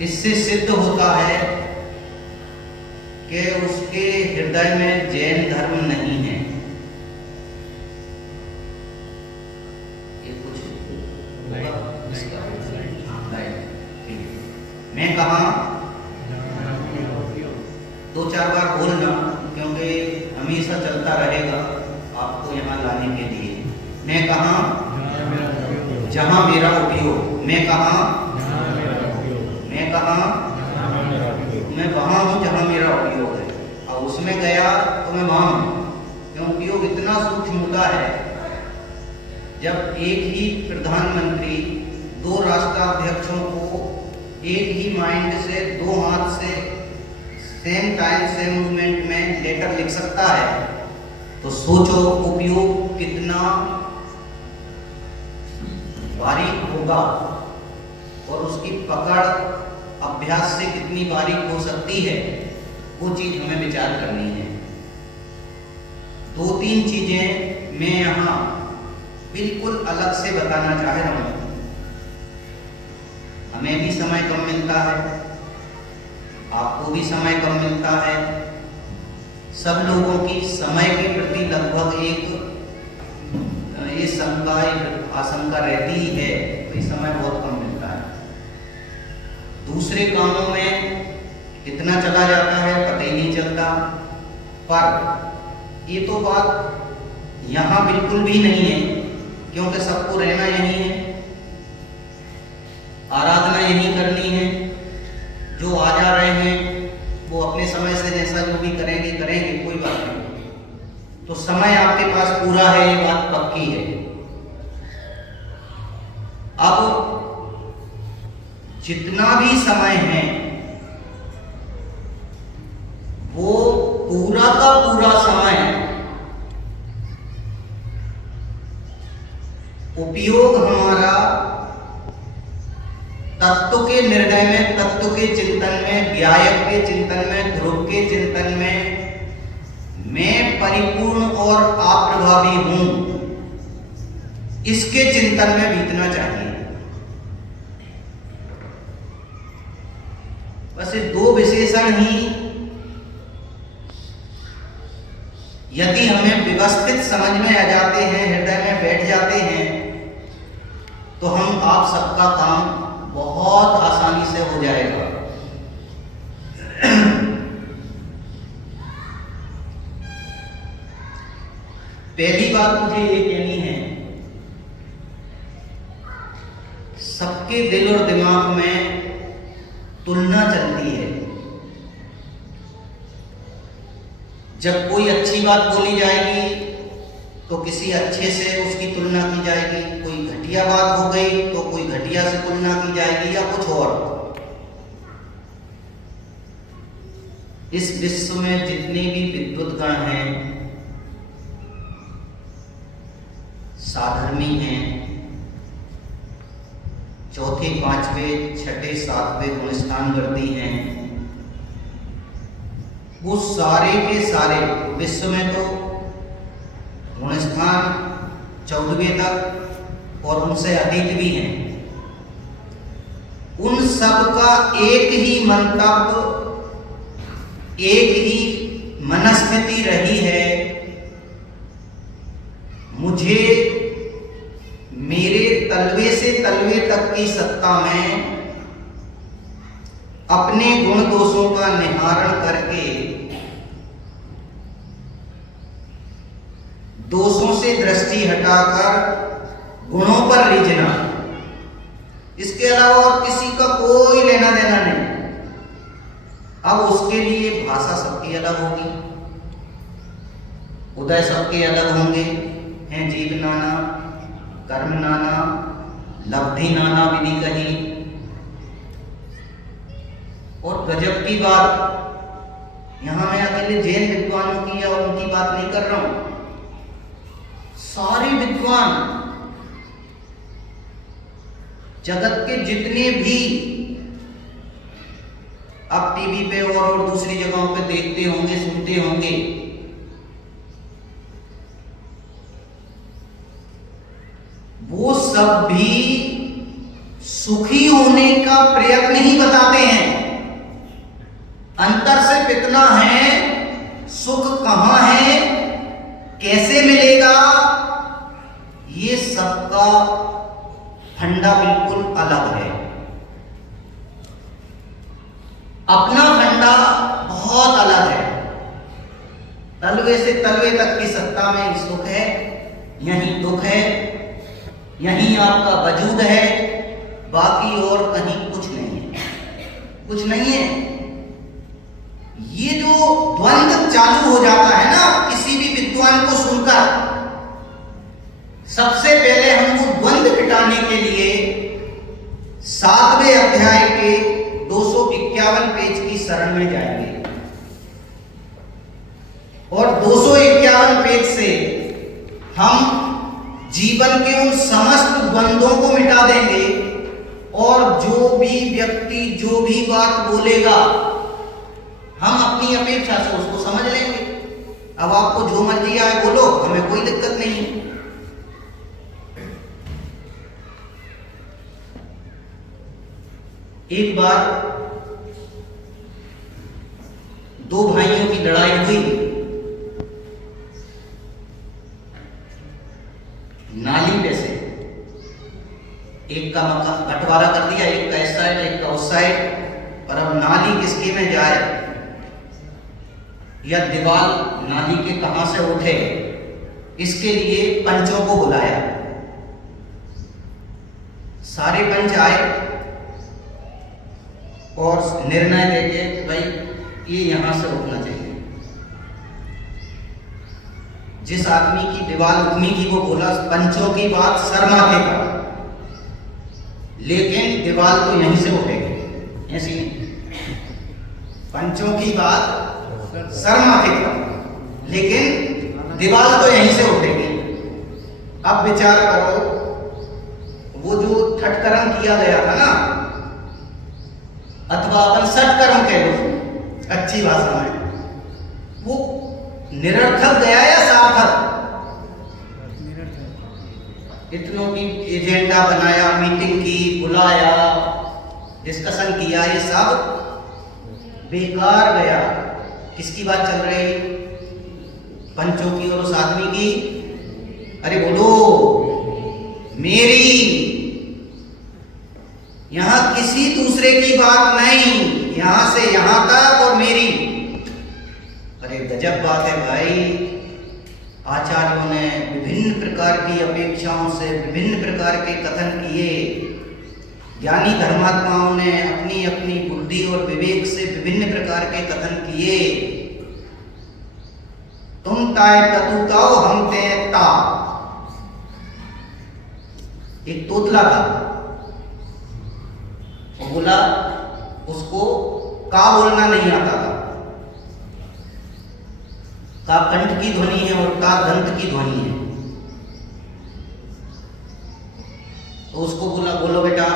इससे सिद्ध होता है कि उसके हृदय में जैन धर्म नहीं है। ये कुछ मैं कहा 2-4 बार बोलना, क्योंकि हमेशा चलता रहेगा आपको यहाँ लाने के लिए। मैं कहा जहाँ मेरा उपयोग, मैं कहा मैं वहाँ हूँ जहाँ मेरा उपयोग है, और उसमें गया तो मैं वहाँ हूँ। क्यों? उपयोग इतना सूक्ष्म होता है। जब एक ही प्रधानमंत्री 2 राष्ट्राध्यक्षों को एक ही माइंड से 2 हाथ से सेम टाइम सेम मूवमेंट में लेटर लिख सकता है, तो सोचो उपयोग कितना बारीक होगा और उसकी पकड़ अभ्यास से कितनी बारीक हो सकती है। वो चीज हमें विचार करनी है। 2-3 चीजें मैं यहाँ बिल्कुल अलग से बताना चाह रहा हूँ। हमें भी समय कम मिलता है, आपको भी समय कम मिलता है, सब लोगों की समय के प्रति लगभग एक ये आशंका रहती ही है, तो समय बहुत कम मिलता है। दूसरे कामों में कितना चला जाता है पता ही नहीं चलता। पर ये तो बात यहाँ बिल्कुल भी नहीं है, क्योंकि सबको रहना यहीं है, आराधना यहीं करनी है। जो आ जा रहे हैं वो अपने समय से जैसा जो भी करेंगे, कोई बात नहीं। तो समय आपके पास पूरा है, ये बात पक्की है। अब जितना भी समय है वो पूरा का पूरा समय उपयोग हमारा तत्व के निर्णय में, तत्व के चिंतन में, व्यायक के चिंतन में, ध्रुव के चिंतन में मैं परिपूर्ण और अप्रभावी हूं, इसके चिंतन में बीतना चाहिए। बस ये 2 विशेषण ही यदि हमें व्यवस्थित समझ में आ जाते हैं, हृदय में बैठ जाते हैं, तो हम आप सबका काम बहुत आसानी से हो जाएगा। पहली बात मुझे ये कहनी है, सबके दिल और दिमाग में तुलना चलती है। जब कोई अच्छी बात बोली जाएगी तो किसी अच्छे से उसकी तुलना की जाएगी, कोई घटिया बात हो गई तो कोई घटिया से तुलना की जाएगी, या कुछ और। इस विश्व में जितने भी विद्वत गण हैं, साधर्मी हैं, 4थे, 5वें, 6ठे, 7वें गुणस्थान करती हैं, वो सारे के सारे विश्व में तो गुणस्थान 14वें तक और उनसे अधिक भी हैं। उन सब का एक ही मंतव्य, एक ही मनस्थिति रही है, मुझे मेरे तलवे से तलवे तक की सत्ता में अपने गुण दोषों का निवारण करके दोषों से दृष्टि हटाकर गुणों पर रिझना, इसके अलावा और किसी का कोई लेना देना नहीं। अब उसके लिए भाषा सबकी अलग होगी, उदय सबके अलग होंगे, हैं जीव नाना, कर्म नाना, लब्धि नाना विधि कही। और गजब की बात, यहां मैं अकेले जैन विद्वानों की या उनकी बात नहीं कर रहा हूं, सारे विद्वान जगत के जितने भी आप टीवी पे और दूसरी जगहों पे देखते होंगे, सुनते होंगे, वो सब भी सुखी होने का प्रयत्न ही बताते हैं। अंतर से कितना है, सुख कहां है, कैसे मिलेगा, ये सबका फंडा बिल्कुल अलग है। अपना फंडा बहुत अलग है। तलवे से तलवे तक की सत्ता में सुख है, यही दुख है, यही आपका वजूद है, बाकी और कहीं कुछ नहीं है, कुछ नहीं है। ये जो द्वंद्व चालू हो जाता है ना किसी भी विद्वान को सुनकर, सबसे पहले हम वो द्वंद्व मिटाने के लिए 7वें अध्याय के 251 पेज की शरण में जाएंगे और 251 पेज से हम जीवन के उन समस्त द्वंद्वों को मिटा देंगे और जो भी व्यक्ति जो भी बात बोलेगा हम अपनी अपेक्षा से उसको समझ लेंगे। अब आपको जो मर्जी आए बोलो, हमें कोई दिक्कत नहीं है। एक बार दो भाइयों की लड़ाई हुई, नाली पे से। एक का मकान बंटवारा कर दिया, एक का इस साइड एक का उस साइड, पर अब नाली किसके में जाए या दीवार नाली के कहां से उठे, इसके लिए पंचों को बुलाया। सारे पंच आए और निर्णय देके भाई ये यहां से उठना चाहिए। जिस आदमी की दीवार उठनी थी वो बोला पंचों की बात शर्मा के का, लेकिन दीवार तो यहीं से उठेगी, ऐसी पंचों की बात शर्मा के का, लेकिन दीवार तो यहीं से उठेगी। अब विचार करो, वो जो ठटकर्म किया गया था ना, अथवा अपन सटकर्म कह लो अच्छी भाषा में, वो निरर्थक गया या सार्थक? इतनों की एजेंडा बनाया, मीटिंग की, बुलाया, डिस्कशन किया, ये सब बेकार गया। किसकी बात चल रही? पंचों की और उस आदमी की। अरे बोलो मेरी, यहां किसी दूसरे की बात नहीं, यहां से यहां तक और मेरी। अरे गजब बात है भाई। आचार्यों ने विभिन्न प्रकार की अपेक्षाओं से विभिन्न प्रकार के कथन किए, ज्ञानी धर्मात्माओं ने अपनी अपनी बुद्धि और विवेक से विभिन्न प्रकार के कथन किए। तुम ताए ततु ताओ, हम ते ता। एक तोतला था, वो बोला उसको का बोलना नहीं आता था। का कंठ की ध्वनि है और का दंत की ध्वनि है। तो उसको बोला बोलो बेटा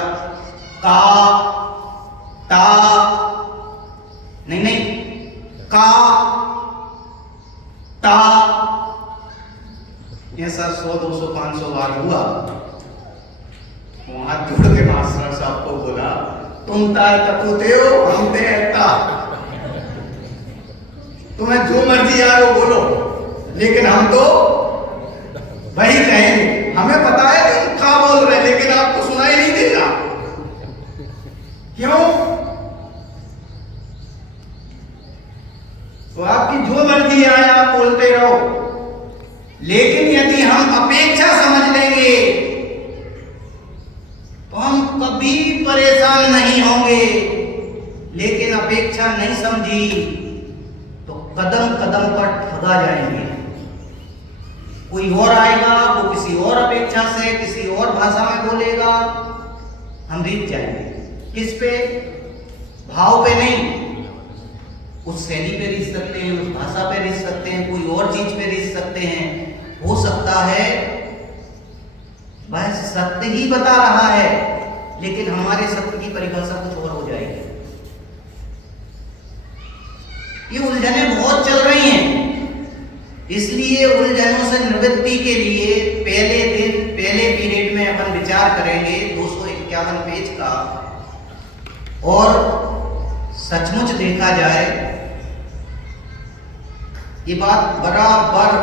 का, ता, नहीं नहीं, का, ता। ऐसा 100 200 500 बार हुआ। वहां जोड़ के मास्टर साहब को बोला तुम ता तकुते हो, हम ते ता। तुम्हें जो मर्जी आए वो बोलो, लेकिन हम तो वही कहेंगे। हमें पता है तुम क्या बोल रहे, लेकिन आपको सुनाई नहीं देगा। क्यों? तो आपकी जो मर्जी आए आप बोलते रहो, लेकिन यदि हम अपेक्षा समझ लेंगे तो हम कभी परेशान नहीं होंगे। लेकिन अपेक्षा नहीं समझी तो कदम कदम पर ठगा जाएंगे। कोई और आएगा, वो किसी और अपेक्षा से किसी और भाषा में बोलेगा, हम रीत जाएंगे। किस पे? भाव पे नहीं, उस शैली पे रीत सकते हैं, उस भाषा पे रीत सकते हैं, कोई और चीज पे रीत सकते हैं। हो सकता है वह सत्य ही बता रहा है, लेकिन हमारे सत्य की परिभाषा कुछ और हो जाएगी। ये उलझने बहुत चल रही हैं, इसलिए उलझनों से निवृत्ति के लिए पहले दिन पहले पीरियड में अपन विचार करेंगे 251 51 पेज का, और सचमुच देखा जाए ये बात बराबर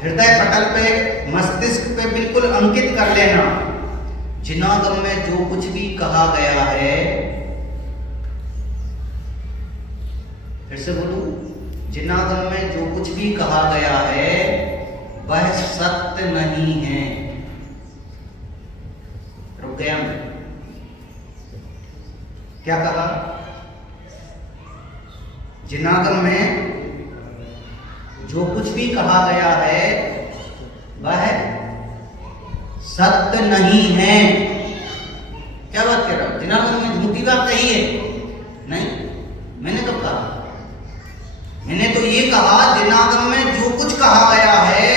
हृदय पटल पे, मस्तिष्क पे बिल्कुल अंकित कर लेना। जिनागम में जो कुछ भी कहा गया है, फिर से बोलूं, जिनागम में जो कुछ भी कहा गया है वह सत्य नहीं है। रुक गया मैं, क्या कहा? जिनागम में जो कुछ भी कहा गया है वह सत्य नहीं है। क्या बात कह रहा हूं? जिनागम में झूठी बात कही है? नहीं, मैंने कब कहा? मैंने तो ये कहा जिनागम में जो कुछ कहा गया है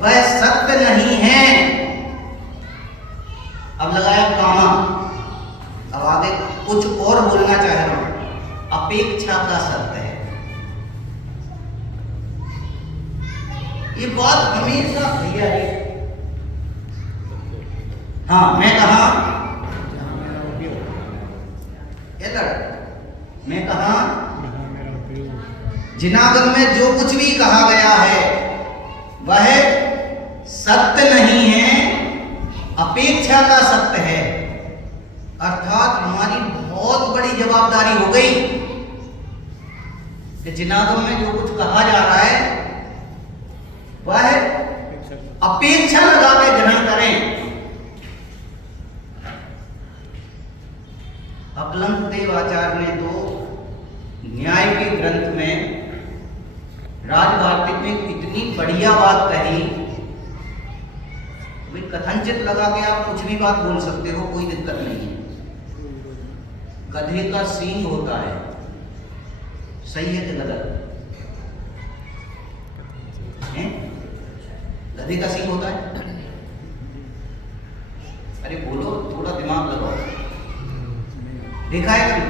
वह सत्य नहीं है। अब लगाया कामा, अब आगे कुछ और बोलना चाह रहा हूं। अपेक्षा का सत्य है। ये बात हमेशा भैया है। हाँ, मैं कहा मैं कहा जिनागम में जो कुछ भी कहा गया है वह सत्य नहीं है, अपेक्षा का सत्य है। अर्थात हमारी बहुत बड़ी जवाबदारी हो गई कि जिनागम में जो कुछ कहा जा रहा है वह अपेक्षा लगा के ग्रहण करें। अपलंक देव आचार्य ने तो न्याय के ग्रंथ में राजभारती में इतनी बढ़िया बात कही, भाई कथनचित लगा के आप कुछ भी बात बोल सकते हो, कोई दिक्कत नहीं है। गधे का सींग होता है, सही है कि गलत है? गधे का सींग होता है? अरे बोलो, थोड़ा दिमाग लगाओ। देखा है कभी?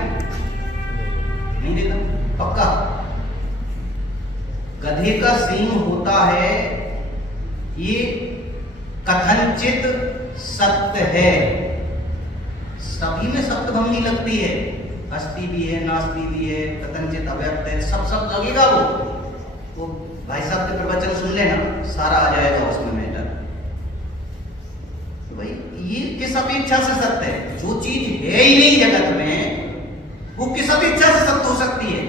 नहीं देखा? पक्का? गधे का सींग होता है, ये कथनचित सत्य है। सभी में शब्द भंगी लगती है, अस्ति भी है, नास्ति भी है, कथनचित अव्यक्त है, सब सब लगेगा। वो भाई साहब के प्रवचन सुन लेना, सारा आ जाएगा उसमें मैटर। तो भाई ये किस अपेक्षा से सत्य है? जो चीज है ही नहीं जगत में, वो किस अपेक्षा से सत्य हो सकती है?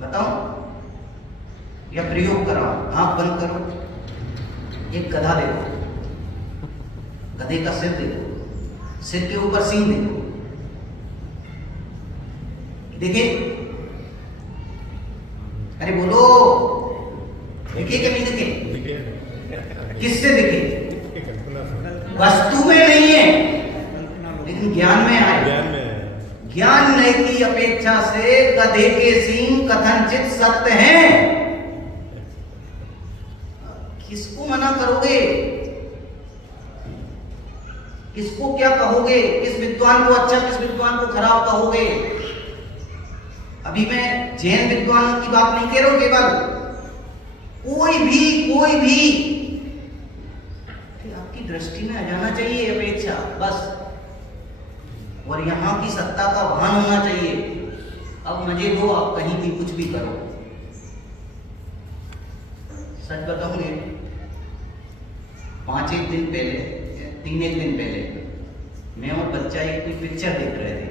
बताओ या प्रयोग कराओ। आंख बंद करो, एक गधा देखो, गधे का सिर देखो, सिर के ऊपर सींग देखो, देखिए, अरे बोलो, देखिए कि नहीं दिखे? किससे दिखे? वस्तु में नहीं है, लेकिन ज्ञान में आए। ज्ञान की अपेक्षा से गधे के सींग कथनचित सत्य हैं। किसको मना करोगे? किसको क्या कहोगे? किस विद्वान को अच्छा, किस विद्वान को खराब कहोगे? अभी मैं जैन विद्वानों की बात नहीं कह रहा हूं, केवल कोई भी आपकी दृष्टि में आ जाना चाहिए अपेक्षा, बस। और यहां की सत्ता का भान होना चाहिए। अब मजे दो, आप कहीं भी कुछ भी करो। सच बताऊंगे, 5-1 दिन पहले, 3-1 दिन पहले मैं और बच्चा एक कोई पिक्चर देख रहे थे,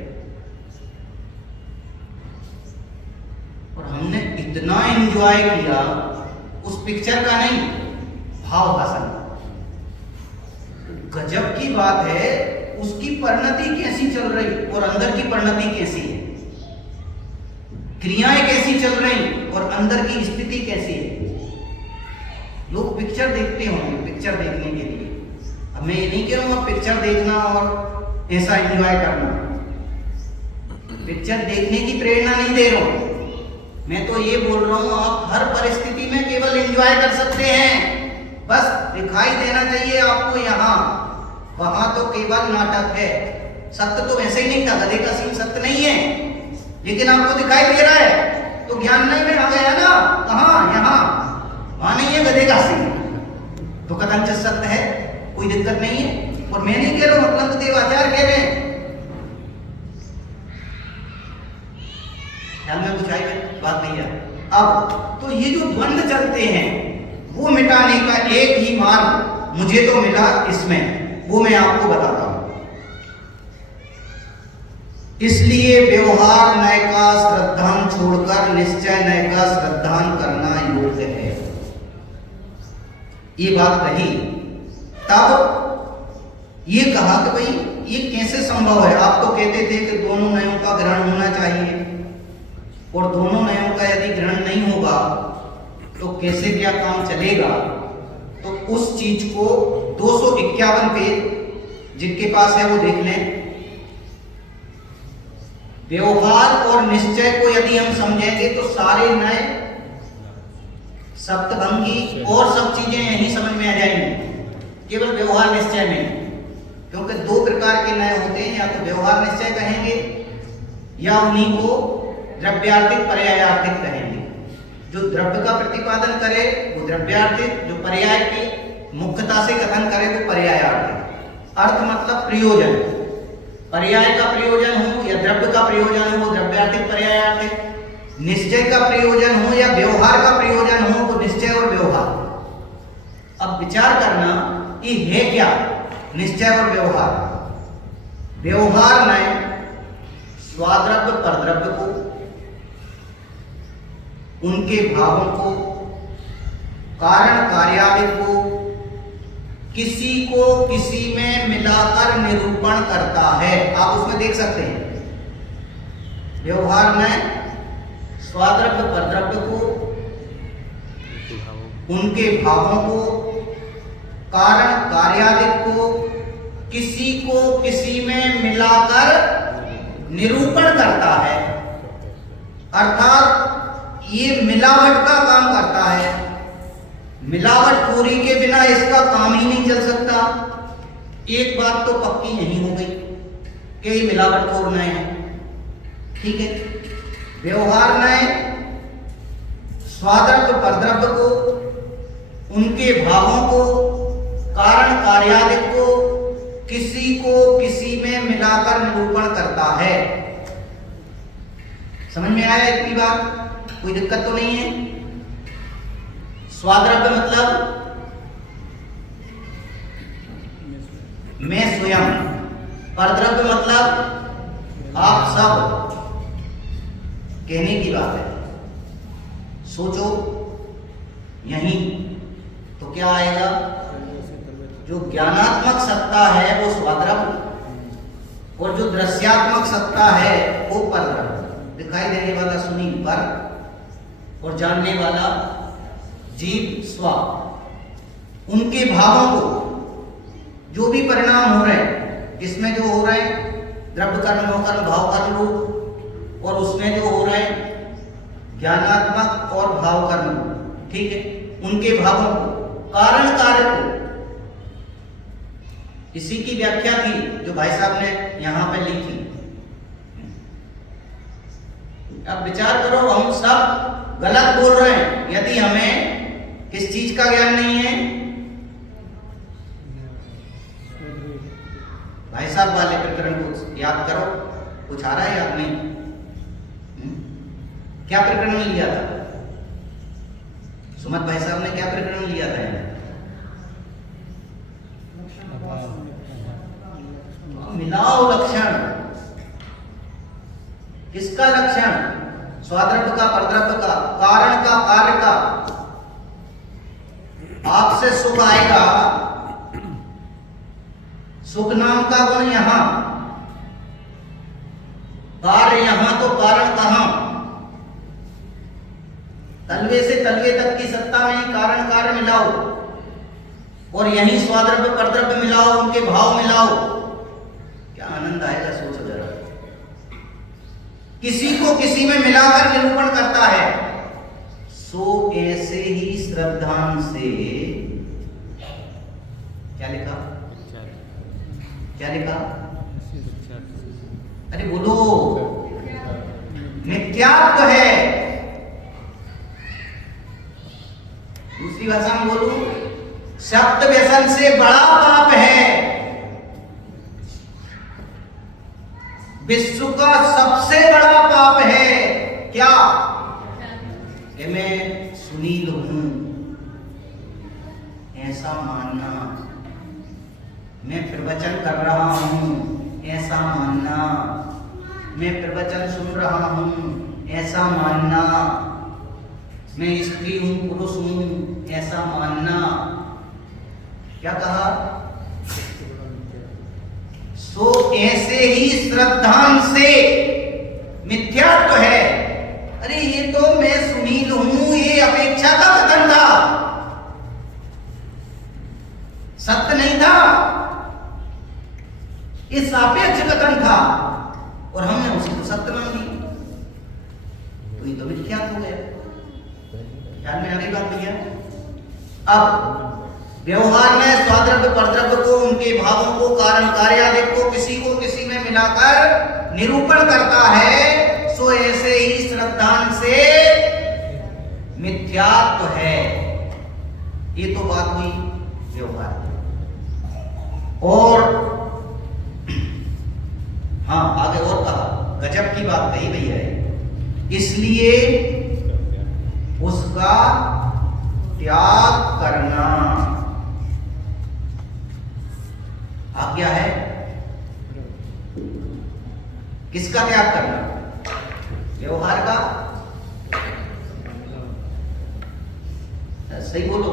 और हमने इतना एंजॉय किया उस पिक्चर का, नहीं भाव भाषण का। गजब की बात है, उसकी परिणति कैसी चल रही और अंदर की परिणति कैसी है, क्रियाएं कैसी चल रही और अंदर की स्थिति कैसी है। लोग पिक्चर देखते होंगे पिक्चर देखने के लिए। अब मैं ये नहीं कह रहा हूं पिक्चर देखना और ऐसा एंजॉय करना, पिक्चर देखने की प्रेरणा नहीं दे रहा हूं। मैं तो ये बोल रहा हूं आप हर परिस्थिति में केवल एंजॉय कर सकते हैं, बस दिखाई देना चाहिए आपको। यहाँ वहां तो केवल नाटक है, सत्य तो वैसे ही नहीं था। गधे का सीन सत्य नहीं है, लेकिन आपको दिखाई दे रहा है तो ज्ञान नहीं में आ गया ना। कहां? यहाँ, वहां नहीं है गधे का सीन, तो कथनचित सत्य है। कोई दिक्कत नहीं है। और मैं नहीं कह रहा हूं, मतलब देवाचार्य कह रहे हैं। ख्याल में कुछ आई बात नहीं है। अब तो ये जो द्वंद्व चलते हैं वो मिटाने का एक ही मार्ग मुझे तो मिला इसमें, वो मैं आपको बताता हूं। इसलिए व्यवहार नय का श्रद्धान छोड़कर निश्चय नय का श्रद्धान करना योग्य है। ये बात कही, तब ये कहा कि भाई ये कैसे संभव है। आप तो कहते थे कि दोनों नयों का ग्रहण होना चाहिए, और दोनों नयों का यदि ग्रहण नहीं होगा तो कैसे क्या काम चलेगा। तो उस चीज को 251 पेज जिनके पास है वो देख लें। व्यवहार और निश्चय को यदि हम समझेंगे तो सारे नए सप्तभंगी और सब चीजें यही समझ में आ जाएंगी, केवल व्यवहार निश्चय नहीं। क्योंकि दो प्रकार के नए होते हैं, या तो व्यवहार निश्चय कहेंगे या उन्हीं को द्रव्यार्थिक पर्यायार्थिक कहेंगे। जो द्रव्य का प्रतिपादन करे वो द्रव्यार्थिक, जो पर्याय की मुख्यता से कथन करे वो पर्यायार्थिक। अर्थ मतलब प्रयोजन, पर्याय का प्रयोजन हो या द्रव्य का प्रयोजन हो वो द्रव्यार्थिक पर्यायार्थिक, निश्चय का प्रयोजन हो या व्यवहार का प्रयोजन हो वो निश्चय और व्यवहार। अब विचार करना कि है क्या निश्चय और व्यवहार। व्यवहार में स्वाद्रव्य परद्रव्य को, उनके भावों को, कारण कार्यादि को किसी को किसी में मिलाकर निरूपण करता है। आप उसमें देख सकते हैं व्यवहार में स्वाद्रव्य परद्रव्य को, उनके भावों को, कारण कार्यादि को किसी को किसी में मिलाकर निरूपण करता है। अर्थात ये मिलावट का काम करता है। मिलावटखोरी के बिना इसका काम ही नहीं चल सकता। एक बात तो पक्की नहीं हो गई कि ये मिलावटखोर नए है, ठीक है। व्यवहार नए स्वाद्रव्य परद्रव्य को, उनके भावों को, कारण कार्यादि को किसी को किसी में मिलाकर निरूपण करता है। समझ में आया इतनी बात? कोई दिक्कत तो नहीं है। स्वाद्रव्य मतलब मैं स्वयं, परद्रव्य मतलब आप सब। कहने की बात है, सोचो यहीं तो क्या आएगा। जो ज्ञानात्मक सत्ता है वो स्वाद्रव्य, और जो दृश्यात्मक सत्ता है वो परद्रव्य। दिखाई देने वाला सुनी पर, और जानने वाला जीव स्वा। उनके भावों को जो भी परिणाम हो रहे हैं, इसमें जो हो रहे हैं द्रव्य कर्म कर्म भाव कर्म रूप, और उसमें जो हो रहे हैं ज्ञानात्मक और भाव कर्म, ठीक है। उनके भावों को, कारण कार्य को, इसी की व्याख्या थी जो भाई साहब ने यहां पे लिखी। अब विचार करो, हम सब गलत बोल रहे हैं यदि हमें किस चीज का ज्ञान नहीं है। भाई साहब वाले प्रकरण को याद करो, कुछ आ रहा है याद नहीं? क्या प्रकरण लिया था सुमत भाई साहब ने? क्या प्रकरण लिया था? मिलाओ लक्षण। किसका लक्षण? स्वाद्रव्य का, परद्रव्य का, कारण का, कार्य का। आपसे सुख आएगा, सुख नाम का गुण यहां, कार्य यहां, तो कारण कहां? तलवे से तलवे तक की सत्ता में कारण कार्य मिलाओ, और यहीं स्वाद्रव्य परद्रव्य मिलाओ, उनके भाव मिलाओ, क्या आनंद आएगा। सोचो जरा। किसी को किसी में मिलाकर निरूपण करता है। सो ऐसे ही श्रद्धान से, क्या लिखा? क्या लिखा? अरे बोलो, नित्यात्व है। दूसरी भाषा में बोलूं, सप्त व्यसन से बड़ा पाप है। विश्व का सबसे बड़ा पाप है क्या? कि मैं सुनील हूं ऐसा मानना, मैं प्रवचन कर रहा हूं ऐसा मानना, मैं प्रवचन सुन रहा हूं ऐसा मानना, मैं स्त्री हूं पुरुष हूं ऐसा मानना। क्या कहा? सो ऐसे ही श्रद्धांत से मिथ्यात्व है। अरे ये तो मैं सुनील हूं, ये अपेक्षा का कथन था, सत्य नहीं था, ये सापेक्ष कथन था और हमने उसी को सत्य मान लिया, तो ये तो मिथ्यात्व हो गया। ध्यान में आ गई बात भैया? अब व्यवहार में स्वाद्रव्य परद्रव्य को, उनके भावों को, कारण कार्यादिक को किसी में मिलाकर निरूपण करता है। सो ऐसे ही श्रद्धांत से मिथ्यात्व है। ये तो बात हुई व्यवहार। और हाँ, आगे और कहा, गजब की बात कही भैया है, इसलिए उसका त्याग करना आज्ञा है। किसका त्याग करना? व्यवहार का। सही बोलो।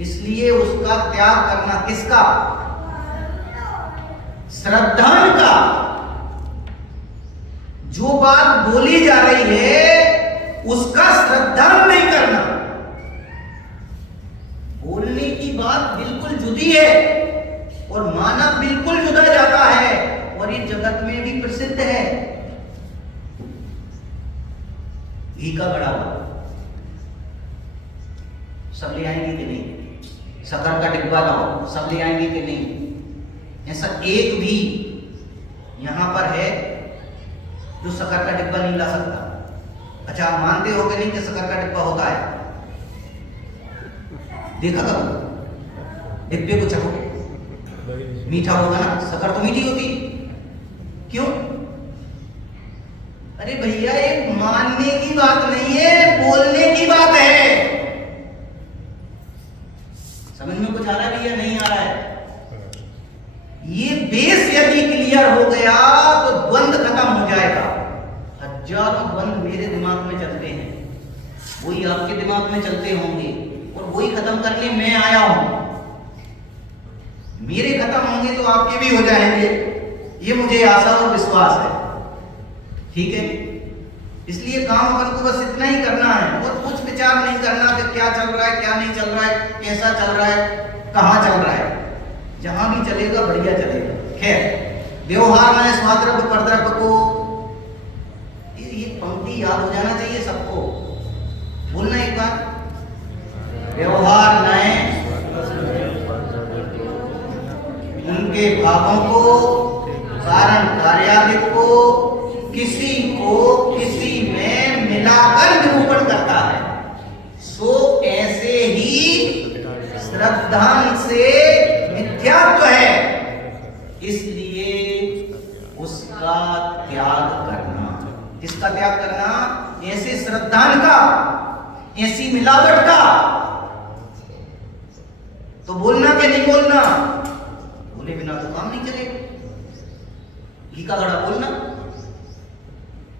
इसलिए उसका त्याग करना किसका? श्रद्धान का। जो बात बोली जा रही है उसका श्रद्धान नहीं करना। बोलने की बात बिल्कुल जुदी है और मानव बिल्कुल जुदा जाता है, और ये जगत में भी प्रसिद्ध है। घी का बड़ा हुआ सब ले आएंगे कि नहीं? शक्कर का डिब्बा लाओ, सब ले आएंगे कि नहीं? ऐसा एक भी यहां पर है जो शक्कर का डिब्बा नहीं ला सकता। अच्छा, आप मानते हो कि नहीं कि शक्कर का डिब्बा होता है? देखा कब डिब्बे को? चखो, मीठा होगा ना, शक्कर तो मीठी होती। क्यों? अरे भैया, ये मानने की बात नहीं है, बोलने की बात है। समझ में कुछ आ रहा है भैया? नहीं आ रहा है? ये बेस यदि क्लियर हो गया तो द्वंद्व खत्म हो जाएगा। हजारों द्वंद्व मेरे दिमाग में चलते हैं, वही आपके दिमाग में चलते होंगे, और वही खत्म करने मैं आया हूं। मेरे खत्म होंगे तो आपके भी हो जाएंगे, ये मुझे आशा और विश्वास है। ठीक है? इसलिए काम अपन को बस इतना ही करना है, और कुछ विचार नहीं करना कि क्या चल रहा है, क्या नहीं चल रहा है, कैसा चल रहा है, कहां चल रहा है। जहां भी चलेगा बढ़िया चलेगा। खैर, व्यवहार में स्वाद्रव्य परद्रव्य को, ये पंक्ति याद हो जाना चाहिए सबको। बोलना एक बार, व्यवहार में उनके भावों को, कारण कार्यादिक को किसी में मिलाकर निरूपण करता है। सो ऐसे ही श्रद्धान से मिथ्यात्व है। इसलिए उसका त्याग करना। किसका त्याग करना? ऐसे श्रद्धान का, ऐसी मिलावट का। तो बोलना कि नहीं बोलना? बोले बिना तो काम नहीं चलेगा। घी का घड़ा बोलना,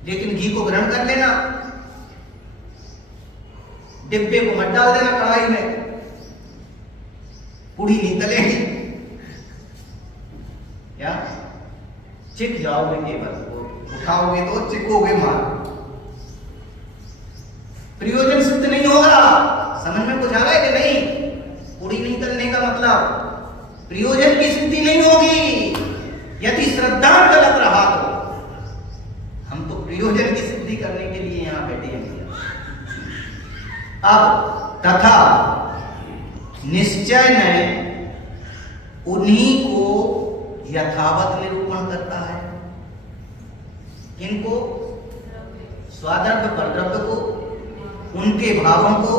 लेकिन घी को ग्रहण कर लेना, डिब्बे को मत डाल देना कढ़ाई में, पूड़ी नहीं तलेगी। क्या चिक जाओगे? केवल उठाओगे तो चिकोगे मार, प्रयोजन सिद्ध नहीं होगा। समझ में कुछ आ रहा है कि नहीं? पूड़ी नहीं तलने का मतलब प्रयोजन की सिद्धि नहीं होगी। यदि श्रद्धा गलत रहा तो हम तो प्रयोजन की सिद्धि करने के लिए यहां बैठे हैं। अब तथा निश्चय ने उन्हीं को यथावत निरूपण करता है। इनको स्वाद्रव्य परद्रव्य को उनके भावों को,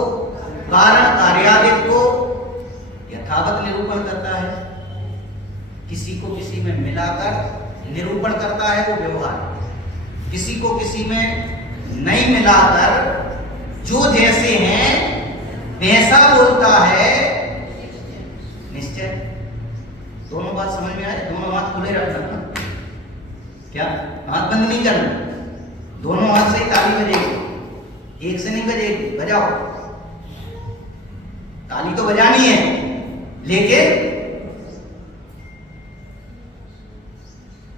कारण कार्यादिक को यथावत निरूपण करता है। किसी को किसी में मिलाकर निरूपण करता है वो व्यवहार, किसी को किसी में नहीं मिलाकर जो जैसे हैं वैसा बोलता है निश्चय। दोनों बात समझ में आए? दोनों हाथ खुले रखना, क्या हाथ बंद नहीं करना, दोनों हाथ से ही ताली बजेगी, एक से नहीं बजेगी। बजाओ, ताली तो बजानी है, लेकिन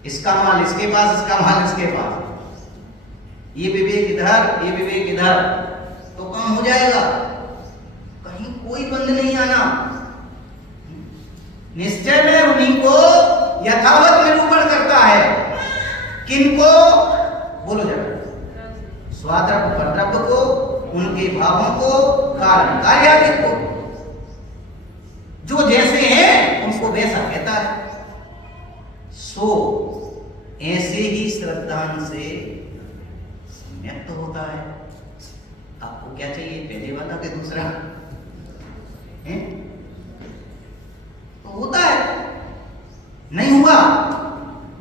इसका माल इसके पास, इसका माल इसके पास, ये विवेक इधर, ये विवेक इधर, तो काम हो जाएगा। कहीं कोई बंद नहीं आना। निश्चय में उन्हीं को यथावत निरूपण करता है। किनको? बोलो जरा। स्वाद्रव्य परद्रव्य को, उनके भावों को, कारण कार्यादिक को, जो जैसे हैं उनको वैसा कहता है। सो ऐसे ही श्रद्धान से सम्यक्त होता है। आपको क्या चाहिए, पहले वाला कि दूसरा? तो होता है, नहीं हुआ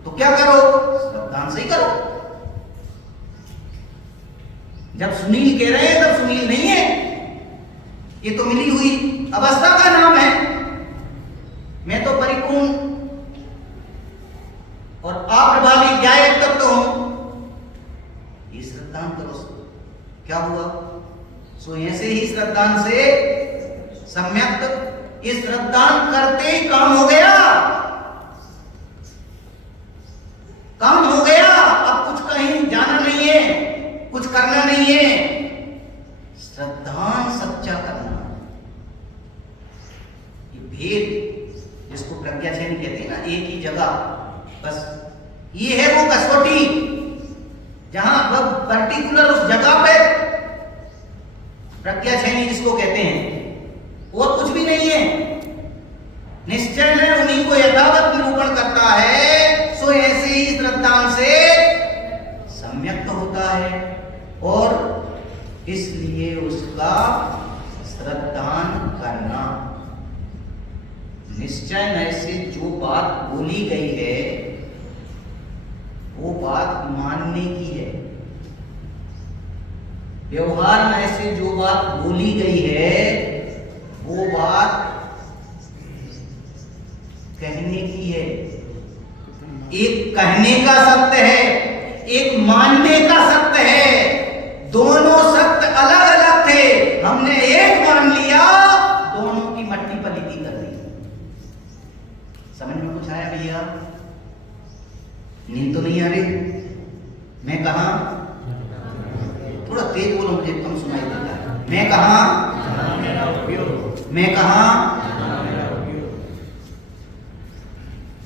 तो क्या करो? श्रद्धान से ही करो। जब सुनील कह रहे हैं तब सुनील नहीं है, ये तो मिली हुई अवस्था का नाम है। मैं तो परिपूर्ण और अप्रभावी ज्ञायक तत्व हूं, ये श्रद्धान करो। क्या हुआ? सो ऐसे ही श्रद्धान से सम्यक्त, इस श्रद्धान करते ही काम हो गया, काम हो गया। अब कुछ कहीं जाना नहीं है, कुछ करना नहीं है, श्रद्धान सच्चा करना। ये भेद जिसको प्रज्ञा छेनी कहते हैं ना, एक ही जगह, बस ये है वो कसौटी जहां पर्टिकुलर उस जगह पे प्रज्ञा छेनी जिसको कहते हैं, और कुछ भी नहीं है। निश्चय में उन्हीं को यथावत निरूपण करता है। सो ऐसे ही श्रद्धान से सम्यक्त होता है, और इसलिए उसका श्रद्धान करना। निश्चय में से जो बात बोली गई है वो बात मानने की है। व्यवहार में से जो बात बोली गई है वो बात कहने की है। एक कहने का सत्य है, एक मानने का सत्य है। दोनों सत्य अलग अलग थे, हमने एक मान लिया, दोनों की मट्टी पलीती कर दी। समझ में कुछ आया भैया? नींद तो नहीं आ रही? मैं कहा, थोड़ा तेज बोलो, मुझे कम सुनाई देता है। मैं कहा, मैं कहा,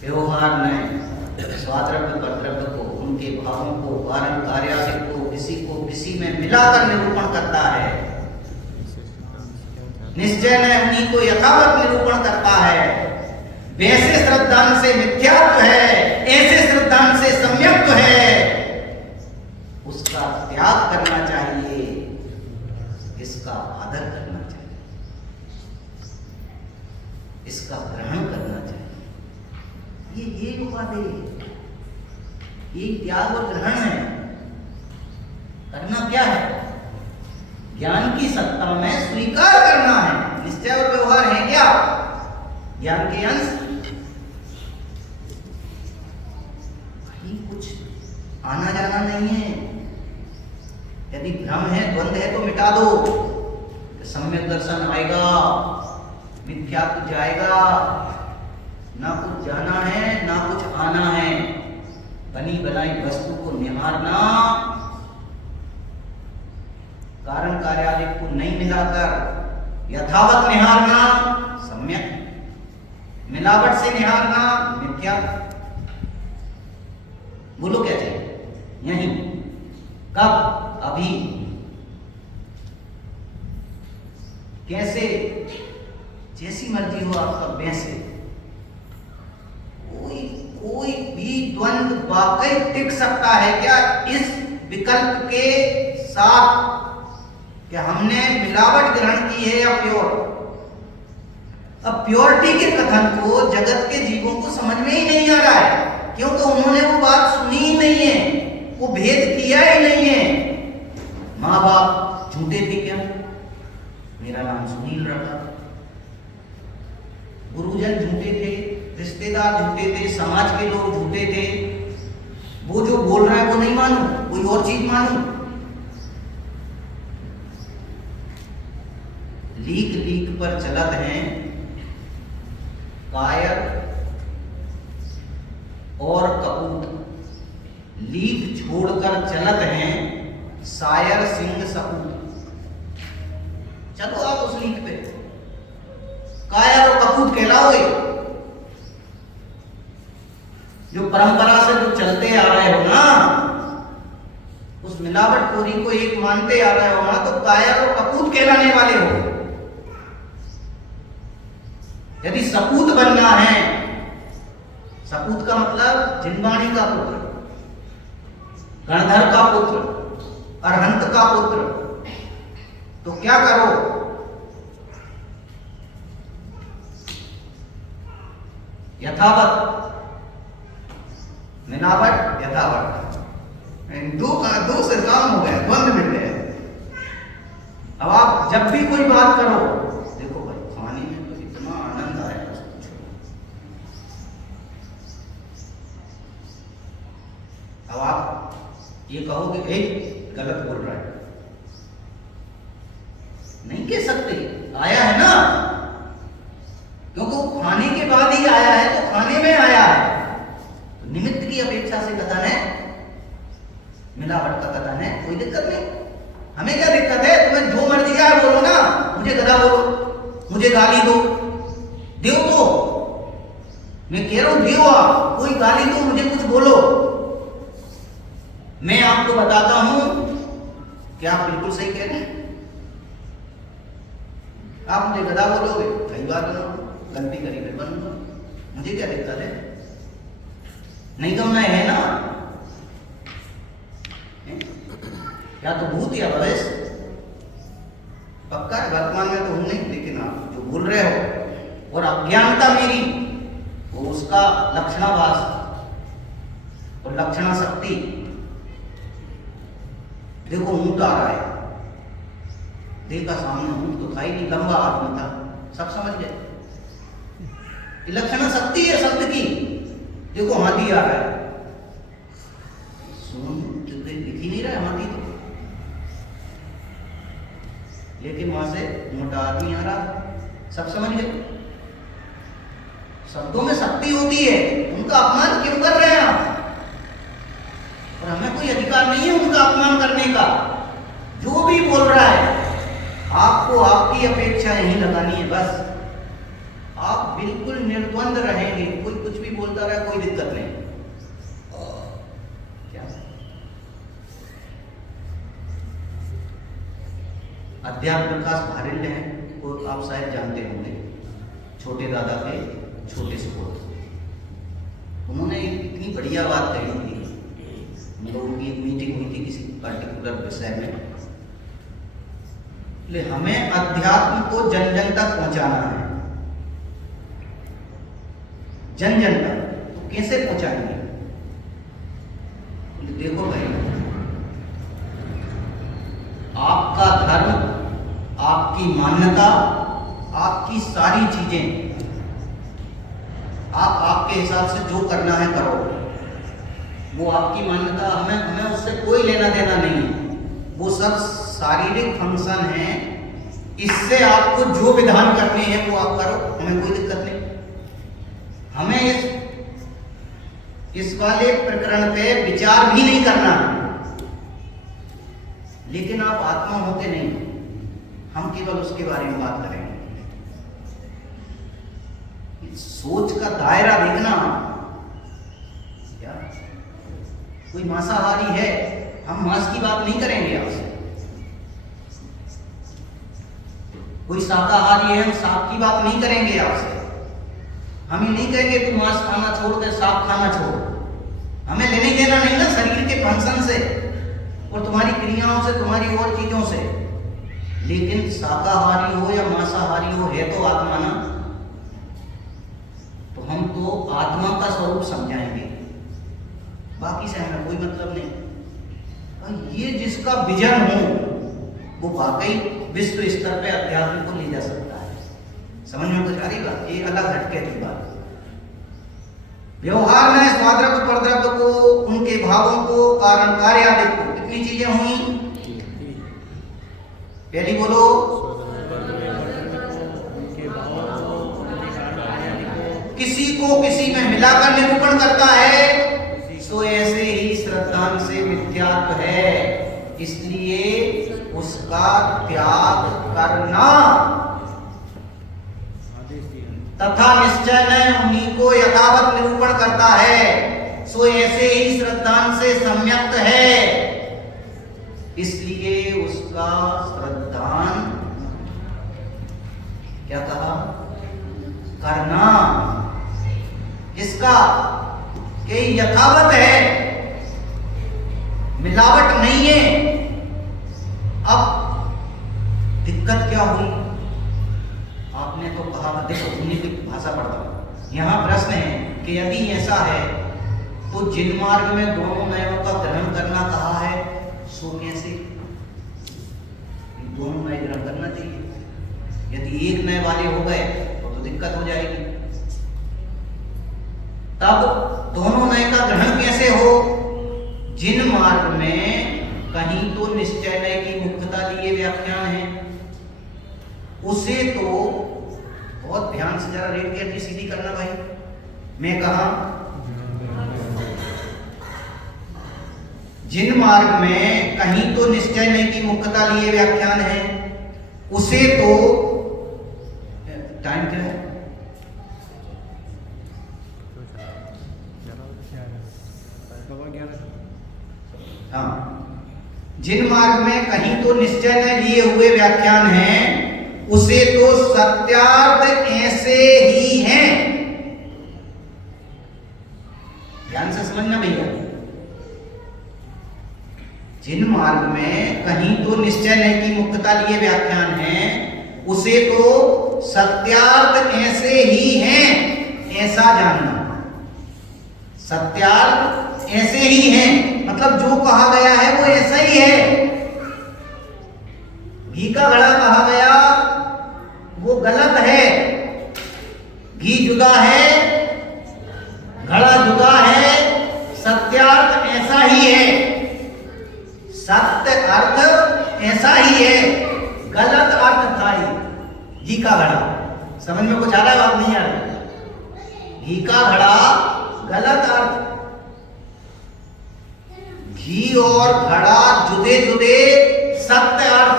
व्यवहार में स्वाद्रव्य परद्रव्य को, उनके भावों को, कारण कार्यादिक को, किसी को किसी में मिलाकर निरूपण करता है। निश्चय में उन्हीं को यथावत निरूपण करता है। वैसे श्रद्धान से मिथ्यात्व है, ऐसे श्रद्धान से सम्यक्त है। उसका त्याग करना चाहिए, इसका आदर करना चाहिए, इसका ग्रहण करना चाहिए। ये उपाधि, ये त्याग और ग्रहण है। करना क्या है? ज्ञान की सत्ता में स्वीकार करना है। निश्चय और व्यवहार है क्या? ज्ञान के अंश। कहीं कुछ आना जाना नहीं है। यदि भ्रम है, द्वंद्व है, तो मिटा दो। सम्यक दर्शन आएगा, मिथ्यात्व जाएगा। ना कुछ जाना है, ना कुछ आना है। बनी बनाई वस्तु को निहारना, कारण कार्यादिक को नहीं मिलाकर यथावत निहारना सम्यक, मिलावट से निहारना मिथ्या। बोलो क्या चाहिए? यही। कब? अभी। कैसे? जैसी मर्जी हो आपका, वैसे। कोई भी द्वंद्व वाकई टिक सकता है क्या इस विकल्प के साथ? कि हमने मिलावट ग्रहण की है या प्योर। अब प्योरिटी के कथन को जगत के जीवों को समझ में ही नहीं आ रहा है, क्योंकि उन्होंने वो बात सुनी ही नहीं है, वो भेद किया ही नहीं है। माँ बाप झूठे थे क्या? मेरा नाम सुनील रखा। गुरुजन झूठे थे, रिश्तेदार झूठे थे, समाज के लोग झूठे थे। वो जो बोल रहा है वो नहीं मानू, कोई और चीज मानू। लीक लीक पर चलत हैं कायर और कपूत, लीक छोड़कर चलत हैं शायर सिंह सपूत। चलो आप उस लीक पे कायर और कपूत कहलाओगे। जो परंपरा से जो चलते आ रहे हो ना, उस मिलावटखोरी को एक मानते आ रहे हो ना, तो कायर और कपूत कहलाने वाले हो। यदि सपूत बनना है, सपूत का मतलब जिनवाणी का पुत्र, गणधर का पुत्र, अरहंत का पुत्र, तो क्या करो? यथावत मिलावट यथावत, दो से काम हो गए, द्वंद मिल गए। अब आप जब भी कोई बात करो, देखो भाई खाने में तो इतना आनंद आया, अब आप ये कहोगे गलत बोल रहा है, नहीं कह सकते, आया है ना, क्योंकि वो खाने के बाद ही आया है, तो खाने में आया है। तो निमित्त की अपेक्षा से कथन है, मिलावट का कथन है, कोई दिक्कत नहीं। हमें क्या दिक्कत है? तुम्हें जो मर्जी आए बोलो ना, मुझे गधा बोलो, मुझे गाली दो, दो तो मैं कह रहा हूं, दो आप, कोई गाली दो, मुझे कुछ बोलो, मैं आपको बताता हूं कि आप बिल्कुल सही कह रहे हैं। आप मुझे गधा बोलोगे, कई बार गलती करी फिर बनूंगा, मुझे क्या दिक्कत है? नहीं तो मैं है ना, या तो भूत या भविष्य, पक्का है, वर्तमान में तो हूं नहीं, लेकिन आप जो बोल रहे हो और अज्ञानता मेरी, वो उसका लक्षणाभास और लक्षणा शक्ति। देखो ऊंट आ रहा है, देखा सामने ऊंट तो था ही नहीं, लंबा आदमी था, सब समझ गए, लक्षणा शक्ति है शब्द की। देखो हाथी आ रहा है, सुन दिख ही नहीं रहा है हाथी तो, लेकिन वहां से मोटा आदमी आ रहा, सब समझ गए। शब्दों में शक्ति होती है, उनका अपमान क्यों कर रहे हैं आप? और हमें कोई अधिकार नहीं है उनका अपमान करने का। जो भी बोल रहा है, आपको आपकी अपेक्षा यही लगानी है, बस आप बिल्कुल निर्द्वंद रहेंगे, कोई कुछ भी बोलता रहे, कोई दिक्कत नहीं। क्या अध्यात्म प्रकाश भारिल्य हैं, वो आप शायद जानते होंगे, छोटे दादा के छोटे सुपुत्र। उन्होंने इतनी बढ़िया बात कही थी, हम लोगों की एक मीटिंग हुई थी किसी पर्टिकुलर विषय में, ले हमें अध्यात्म को जन जन तक पहुंचाना है। जन जन तक तो कैसे पहुंचाएंगे? देखो भाई, आपका धर्म, आपकी मान्यता, आपकी सारी चीजें, आप आपके हिसाब से जो करना है करो, वो आपकी मान्यता, हमें उससे कोई लेना देना नहीं है। वो सब शारीरिक फंक्शन है, इससे आपको जो विधान करने हैं वो आप करो, हमें कोई दिक्कत नहीं। हमें इस वाले प्रकरण पे विचार भी नहीं करना। लेकिन आप आत्मा होते नहीं, हम केवल उसके बारे में बात करेंगे। सोच का दायरा देखना, क्या कोई मांसाहारी है, हम मांस की बात नहीं करेंगे आपसे। कोई शाकाहारी है, हम शाक की बात नहीं करेंगे आपसे। हम ये नहीं कहेंगे तू मांस खाना छोड़ के शाक खाना छोड़। हमें लेने देना नहीं ना शरीर के फंक्शन से और तुम्हारी क्रियाओं से, तुम्हारी और चीजों से। लेकिन शाकाहारी हो या मांसाहारी हो, है तो आत्मा ना। तो हम तो आत्मा का स्वरूप समझाएंगे, बाकी से हमें कोई मतलब नहीं। और ये जिसका विजन हो वो वाकई विश्व स्तर पे अध्यात्म को ले जा सकता है। समझ में कुछ आ रही बात? ये अलग हटके की बात। व्यवहार में स्वाद्रव्य परद्रव्य को, उनके भावों को, कारण कार्य आदि को, कितनी चीजें हुई? पहली बोलो। किसी को किसी में मिलाकर निरूपण करता है, तो ऐसे ही श्रद्धांत से मिथ्यात्व है, इसलिए उसका त्याग करना तथा निश्चय में उन्हीं को यथावत निरूपण करता है, सो ऐसे ही श्रद्धांत से सम्यक्त है, इसलिए उसका श्रद्धांत क्या कहा? करना। इसका कि यथावत है, मिलावट नहीं है। अब दिक्कत क्या हुई? आपने तो कहा, देखो हिंदी की भाषा पढ़ता हूं, यहां प्रश्न है कि यदि ऐसा है तो जिन मार्ग में दोनों नयों का ग्रहण करना कहा है, सो कैसे? दोनों नए ग्रहण करना चाहिए। यदि एक नए वाले हो गए तो दिक्कत हो जाएगी। तब दोनों नए का ग्रहण कैसे हो? जिन मार्ग में कहीं तो निश्चय नय की मुक्तता लिए व्याख्यान है, उसे तो बहुत ध्यान से जरा रेट की हड्डी सीधी करना भाई। मैं कहा जिन मार्ग में कहीं तो निश्चय नय की मुक्तता लिए व्याख्यान है, उसे तो टाइम क्या है? हाँ, जिन मार्ग में कहीं तो निश्चय न लिए हुए व्याख्यान हैं, उसे तो सत्यार्थ ऐसे ही हैं। ध्यान से समझना भैया। जिन मार्ग में कहीं तो निश्चय न की मुक्तता लिए व्याख्यान हैं, उसे तो सत्यार्थ ऐसे ही हैं, ऐसा जानना। सत्यार्थ ऐसे ही हैं, मतलब जो कहा गया है वो ऐसा ही है। घी का घड़ा कहा गया वो गलत है। घी जुदा है, घड़ा जुदा है, सत्यार्थ ऐसा ही है। सत्य अर्थ ऐसा ही है, गलत अर्थ था ये घी का घड़ा। समझ में कुछ आ रहा है? बात नहीं आ रही? घी का घड़ा गलत अर्थ। घी और घड़ा जुदे जुदे सत्य अर्थ।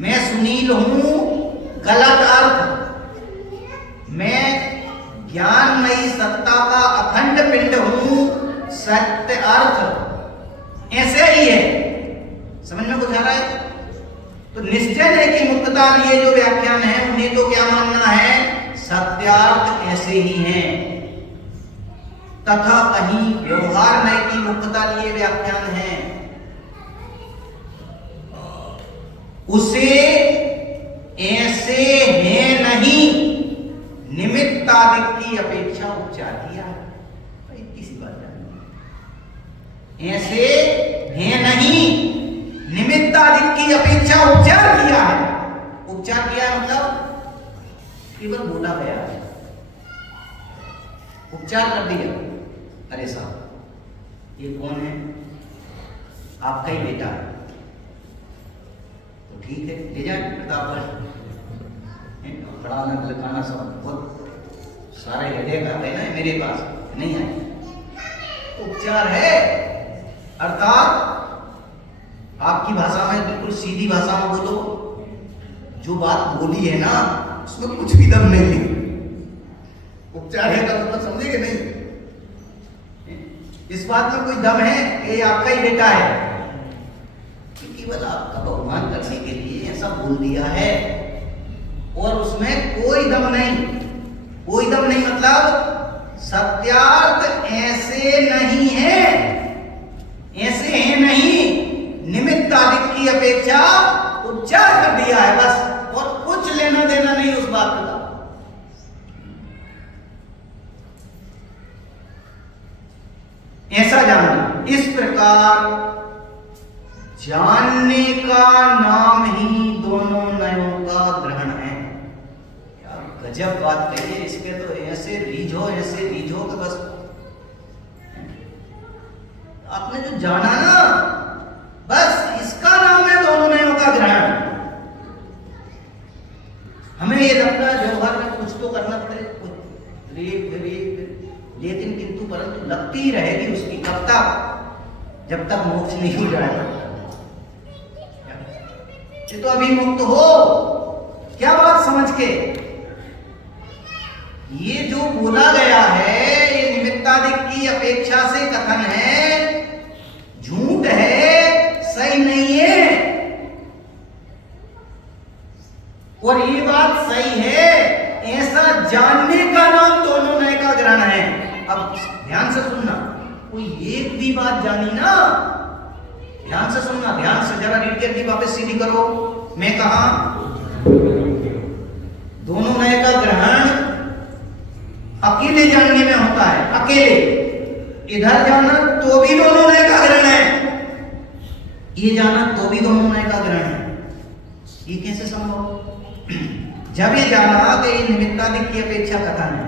मैं सुनील हूं, गलत अर्थ। मैं ज्ञानमयी सत्ता का अखंड पिंड हूं, सत्य अर्थ। ऐसे ही है। समझ में कुछ आ रहा है? तो निश्चय नय की मुक्तता लिए जो व्याख्यान है, उन्हें तो क्या मानना है? सत्यार्थ ऐसे ही हैं। तथा कहीं व्यवहार नय की मुक्तता लिए व्याख्यान है, उसे ऐसे है नहीं, निमित्तादिक की अपेक्षा उपचार किया। इतनी सी बात है, ऐसे है नहीं, निमित्तादिक की अपेक्षा उपचार किया है। उपचार किया है मतलब केवल बोला गया है, उपचार कर दिया। अरे साहब, ये कौन है? आपका ही बेटा है। तो ठीक है, ले जाए प्रतापगढ़। पढ़ाना लिखाना सब बहुत सारे हेडेक आते हैं ना मेरे पास, नहीं आए। उपचार है, अर्थात आपकी भाषा में, बिल्कुल सीधी भाषा में बोलो, जो बात बोली है ना उसमें कुछ भी दम नहीं है। उपचार है तो मतलब समझेंगे नहीं। इस बात में कोई दम है कि ये आपका ही बेटा है, केवल आपका बहुमान करने के लिए ऐसा बोल दिया है, और उसमें कोई दम नहीं। कोई दम नहीं मतलब सत्यार्थ ऐसे नहीं है, ऐसे है नहीं, निमित्तादिक की अपेक्षा उच्चार कर दिया है बस, और कुछ लेना देना नहीं उस बात का। ऐसा जानना। इस प्रकार जानने का नाम ही दोनों नयों का ग्रहण है। यार गजब बात कही है, इसके तो ऐसे रीझो कि बस आपने जो जाना ना, बस इसका नाम है दोनों नयों का ग्रहण। हमें ये लगता है व्यवहार में कुछ तो करना पड़े, लेकिन किंतु परंतु लगती ही रहेगी उसकी, कब तक? जब तक मोक्ष नहीं हो जाएगा। ये तो अभी मुक्त हो, क्या बात समझ के? ये जो बोला गया है ये निमित्तादिक की अपेक्षा से कथन है, झूठ है, सही नहीं है। और ये बात सही है, ऐसा जानने का नाम दोनों नय का ग्रहण है। अब ध्यान से सुनना, कोई एक भी बात जानी ना, ध्यान से सुनना, ध्यान से जरा रीड करके वापस सीधी करो। मैं कहा दोनों नय का ग्रहण अकेले जानने में होता है, अकेले। इधर जाना तो भी दोनों नय का ग्रहण है, ये जाना तो भी दोनों नय का ग्रहण है। ये कैसे संभव? जब ये जाना कि ये निमित्तादिक की अपेक्षा कथन है,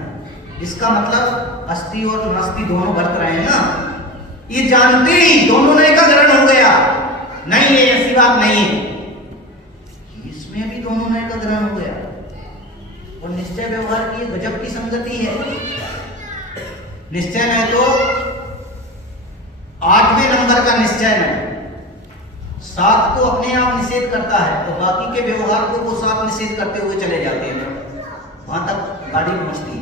इसका मतलब अस्थि और नास्ति दोनों बरत रहे हैं ना, ये जानते ही दोनों नय का ग्रहण हो गया। नहीं है, ऐसी बात नहीं है, इसमें भी दोनों नय का ग्रहण हो गया। और निश्चय व्यवहार की गजब की संगति है। निश्चय नहीं तो 8वें नंबर का निश्चय नहीं, 7 को अपने आप निषेध करता है, तो बाकी के व्यवहार को वो 7 निषेध करते हुए चले जाते हैं, वहां तक गाड़ी पहुंचती है।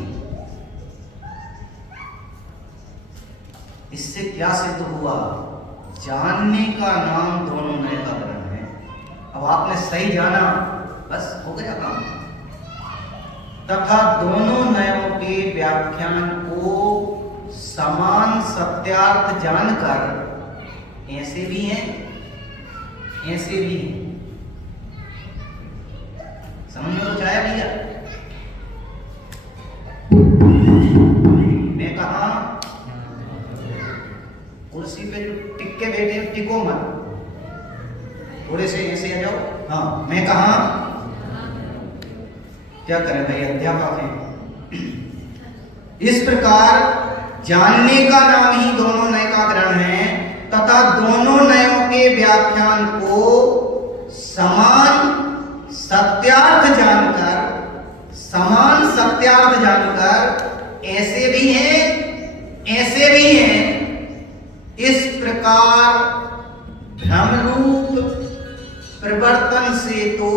इससे क्या सिद्ध हुआ? जानने का नाम दोनों नय का ग्रहण है। अब आपने सही जाना, बस हो गया काम। तथा दोनों नयों के व्याख्यान को समान सत्यार्थ जानकर, ऐसे भी हैं ऐसे भी हैं, समझ में कुछ आया भैया? मैं कहा कुर्सी पे जो टिक के बैठे टिको मत, थोड़े से ऐसे आ जाओ। हाँ, मैं कहा क्या करें भाई, अध्यापक हैं। इस प्रकार जानने का नाम ही दोनों नय का ग्रहण है, तथा दोनों नयों के व्याख्यान को समान सत्यार्थ जानकर ऐसे भी हैं ऐसे भी हैं। इस प्रकार भ्रमरूप प्रवर्तन से तो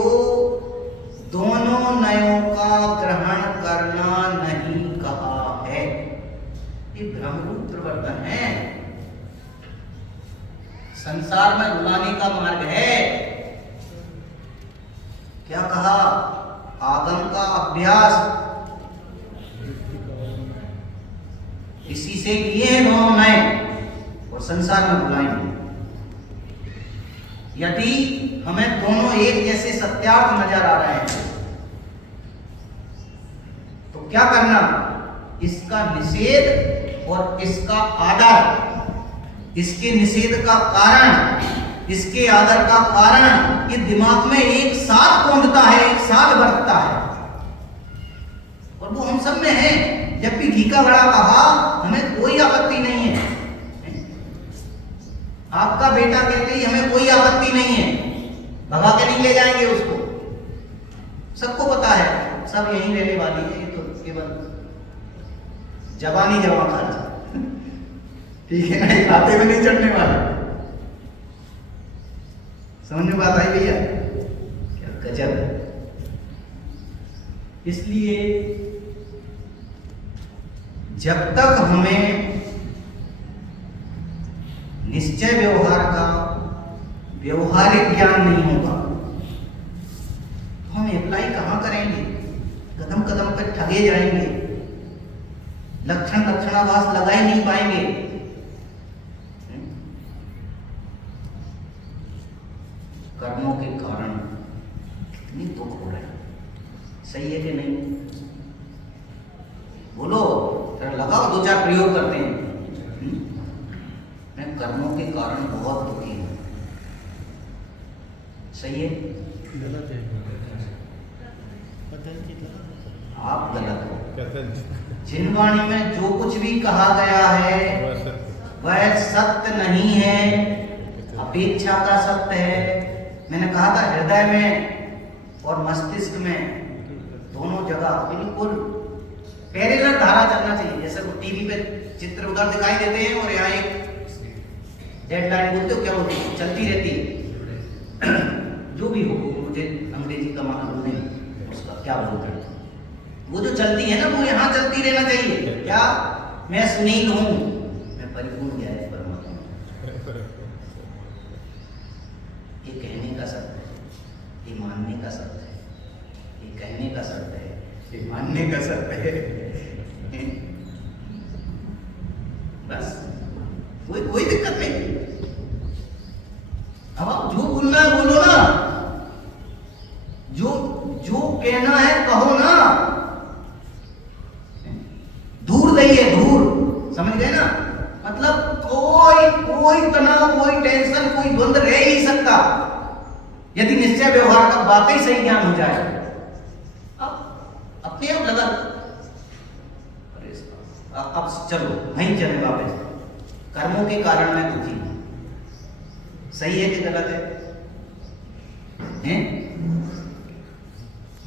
दोनों नयों का ग्रहण करना नहीं कहा है। ये भ्रमरूप प्रवर्तन है, संसार में बुलाने का मार्ग है। क्या कहा? आगम का अभ्यास, इसी से किए हैं दोनों नए, और संसार में बुलाएंगे। यदि हमें दोनों एक जैसे सत्यार्थ नजर आ रहे हैं तो क्या करना? इसका निषेध और इसका आदर, इसके निषेध का कारण, इसके आदर का कारण, ये दिमाग में एक साथ पहुंचता है, एक साथ बरतता है, और वो हम सब में है। जब भी घी का बड़ा कहा, हमें कोई आपत्ति नहीं है। आपका बेटा कहते ही हमें कोई आपत्ति नहीं है, भगा के नहीं ले जाएंगे उसको, सबको पता है सब यहीं रहने वाली है, ये तो केवल जबानी जमा खर्च, ठीक है ना, खाते में नहीं चढ़ने वाले। समझ में बात आई भैया? क्या गजब है। इसलिए जब तक हमें निश्चय व्यवहार का व्यवहारिक ज्ञान नहीं होगा तो हम अप्लाई कहां करेंगे? कदम कदम पर ठगे जाएंगे, लक्षणाभास लगा ही नहीं पाएंगे। कर्मों के कारण सही है कि नहीं? बोलो, जरा लगाओ, दो चार प्रयोग करते हैं। मैं कर्मों के कारण बहुत दुखी हूं। सही है? गलत है। आप गलत हो। जिन वाणी में जो कुछ भी कहा गया है वह सत्य नहीं है, अपेक्षा का सत्य है। मैंने कहा था हृदय में और मस्तिष्क में दोनों जगह बिल्कुल पैरेलल धारा चलना चाहिए। जैसे वो टीवी पे चित्र उधर दिखाई देते हैं और यहाँ एक डेडलाइन बोलते हो, क्या बोलते हो, चलती रहती है। जो भी हो, मुझे अंग्रेजी का मालूम नहीं उसका क्या बोलते हैं, वो जो चलती है ना, वो यहाँ चलती रहना चाहिए। क्या? मैं सुनील हूँ, मैं परिपूर्ण गया है परमात्मा। ये कहने का सत्य है, ये मानने का सत्य है, ये कहने का सत्य है, ये मानने का सत्य है। बस कोई दिक्कत नहीं। अब आप जो बोलना है बोलो ना, जो कहना है कहो ना। दूर दइए, दूर, समझ गए ना? मतलब कोई तनाव, कोई टेंशन, कोई द्वंद रह ही नहीं सकता यदि निश्चय व्यवहार का वाकई सही ज्ञान हो जाए। अब अपने आप लगा, अब चलो वहीं चले वापस। कर्मों के कारण मैं दुखी हूं। सही है कि गलत है? हैं?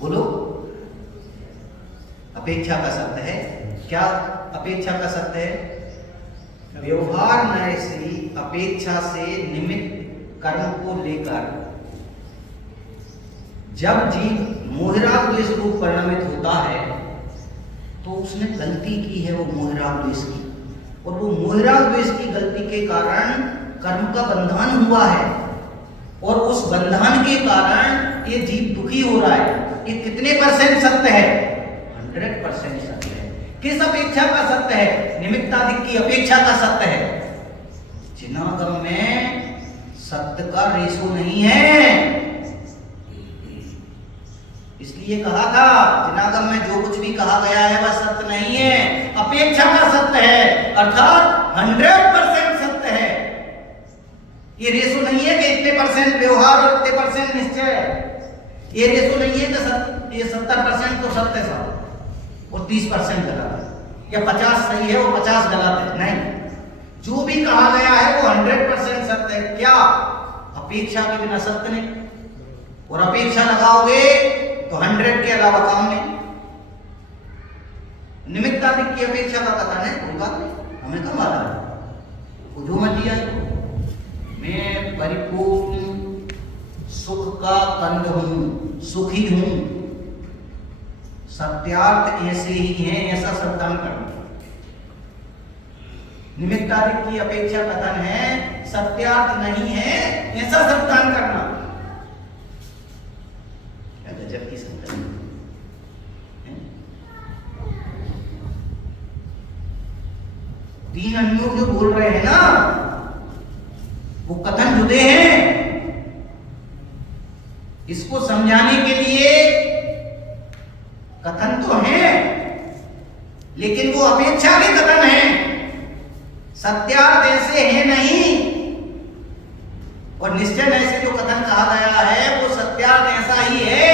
बोलो। अपेक्षा का सत्य है। क्या अपेक्षा का सत्य है? व्यवहार न्याय से अपेक्षा से निमित्त कर्म को लेकर जब जीव मोहराग द्वेष रूप परिणमित होता है तो उसने गलती की है, वो मोहराग द्वेष की, और वो मोहराग द्वेष की गलती के कारण कर्म का बंधन हुआ है, और उस बंधन के कारण ये जीव दुखी हो रहा है। ये कितने परसेंट सत्य है? 100% सत्य है। किस अपेक्षा का सत्य है? निमित्ताधिक की अपेक्षा का सत्य है। जिनागम में सत्य का रेशो नहीं है। इसलिए कहा था जिनागम में जो कुछ भी कहा गया है वह सत्य नहीं है, अपेक्षा का सत्य है, अर्थात 100% सत्य है। ये रेशो नहीं है कि इतने परसेंट व्यवहार और इतने परसेंट निश्चय। ये रेशो नहीं है कि ये 70% तो सत्य सब और 30% गलत है, या 50 सही है और 50 गलत है। नहीं, जो भी कहा गया है वो 100% सत्य है। क्या? अपेक्षा के बिना सत्य नहीं, और अपेक्षा लगाओगे तो 100 के अलावा काम नहीं। निमित्ताधिक की अपेक्षा का कथन है, कोई बात नहीं, हमें कम आ रहा है, जो मर्जी आए। मैं परिपूर्ण सुख का कंद हूं, सुखी हूं, सत्यार्थ ऐसे ही है, ऐसा श्रद्धान करना। निमित्ताधिक की अपेक्षा कथन है, सत्यार्थ नहीं है, ऐसा श्रद्धान करना। गजब की संकल्प है। तीन अन्यों जो बोल रहे हैं ना, वो कथन जुदे हैं। इसको समझाने के लिए कथन तो है, लेकिन वो अपेक्षा के कथन है, सत्यार्थ ऐसे है नहीं। और निश्चय ऐसे जो कथन कहा गया है वो सत्यार्थ ऐसा ही है।